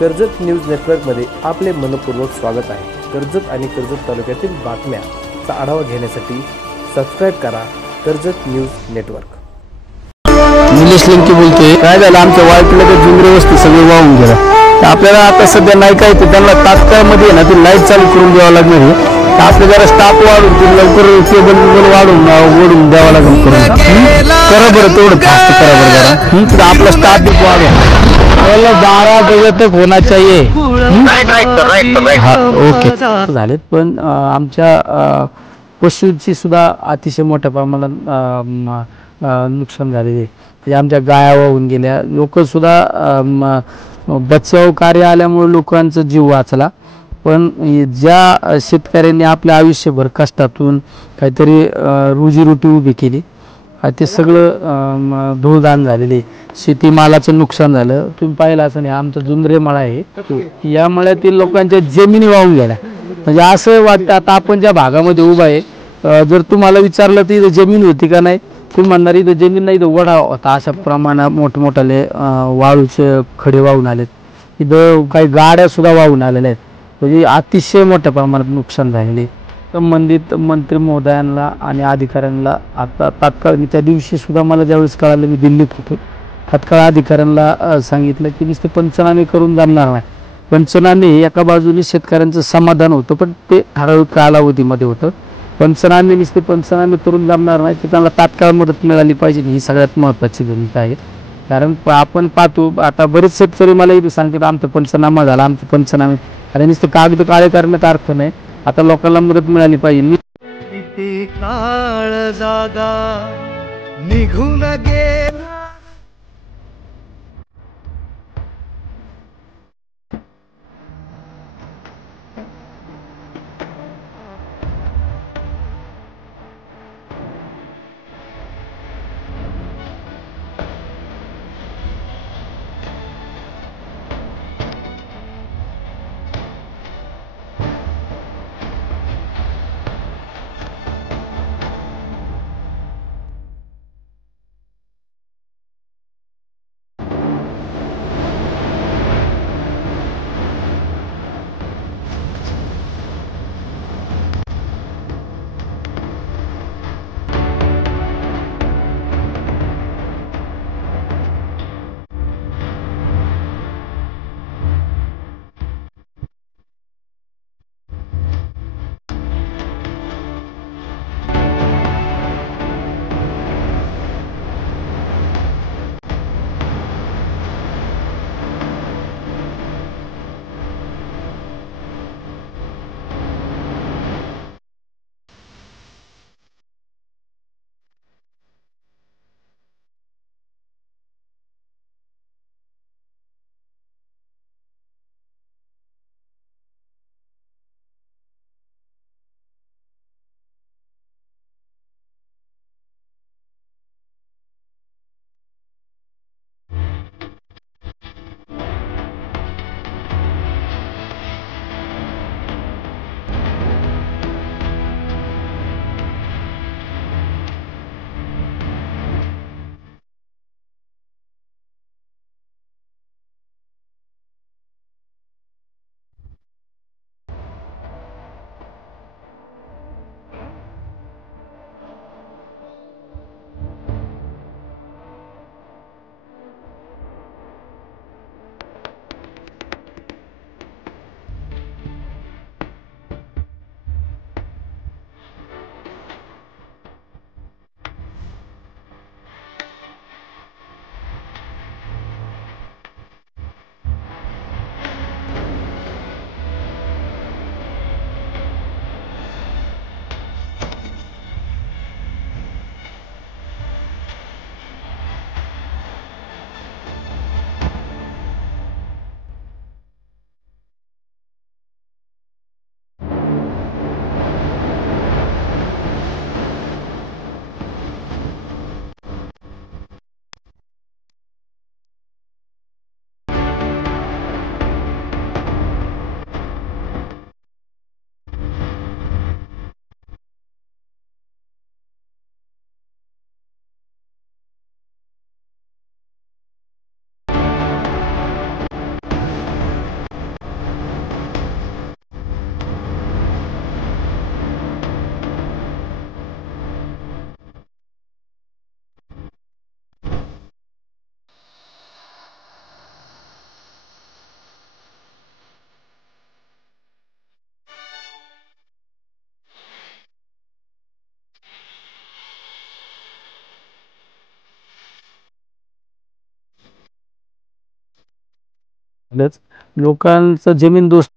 Karjat news नेटवर्कमध्ये आपले मनपूर्वक स्वागत आहे। कर्जत आणि कर्जत तालुक्यातील बातम्यांचा आढावा घेण्यासाठी सबस्क्राइब करा कर्जत न्यूज नेटवर्क। निलेश लंके बोलतोय। काय झालं, आमच्या वाळकीला ते जुंगरे वस्ती सगळे वाहून गेला, तर आपल्याला आता सध्या नाही काय ते त्यांना तात्काळमध्ये ना ती लाईट चालू करून द्यावं लागणार आहे। तर आपलं जरा स्टाफ वाढून ते लवकर केबल वाढून ओढून द्यावं लागेल करून करा बरं, तेवढं फास्ट करा बरं जरा। आपला स्टाफ बी वाढवा, 12 बजे तक होना चाहिए। ओके झालेत, पण आमच्या पशूंची सुद्धा अतिशय मोठ्या प्रमाणात नुकसान झालेले आहे। आमच्या गाया वाहून गेल्या, लोक सुद्धा बचाव कार्य आल्यामुळे लोकांचा जीव वाचला, पण ज्या शेतकऱ्यांनी आपल्या आयुष्यभर कष्टातून काहीतरी रोजीरोटी उभी केली ते सगळं धूळदान झालेले। शेतीमालाचं नुकसान झालं। तुम्ही पाहिलं असं नाही, आमचा जुंदरे मळा आहे, या मळ्यातील लोकांच्या जमिनी वाहून गेल्या। म्हणजे असं वाटतं आता आपण ज्या भागामध्ये उभा आहे, जर तुम्हाला विचारलं तर इथं जमीन होती का नाही, तुम्ही म्हणणार इथं जमीन नाही, इथं वडा होता। अशा प्रमाणात मोठमोठाले वाळूचे खडे वाहून आलेत, इथं काही गाड्या सुद्धा वाहून आलेल्या आहेत। म्हणजे अतिशय मोठ्या प्रमाणात नुकसान झालेले। संबंधित मंत्री महोदयांना आणि अधिकाऱ्यांना आता तात्काळ, त्या दिवशी सुद्धा मला ज्यावेळेस कळालं मी दिल्लीत होतो, तात्काळ अधिकाऱ्यांना सांगितलं की नुसते पंचनामे करून जमणार नाही। पंचनामे एका बाजूने शेतकऱ्यांचं समाधान होतं, पण ते ठराविक कालावधीमध्ये होतं। पंचनामे नुसते पंचनामे करून जमणार नाही, तर त्यांना तात्काळ मदत मिळाली पाहिजे, ही सगळ्यात महत्त्वाची भूमिका आहे। कारण आपण पाहतो आता बरेच शेतकरी मला इथे सांगतात आमचा पंचनामा झाला, आमचं पंचनामे, आणि नुसतं कागद काळे करण्यात अर्थ नाही, आता लोकांना मदत मिळाली पाहिजे। किती काळ जागा निघून गेला। लोकांचं जमीन दोस्त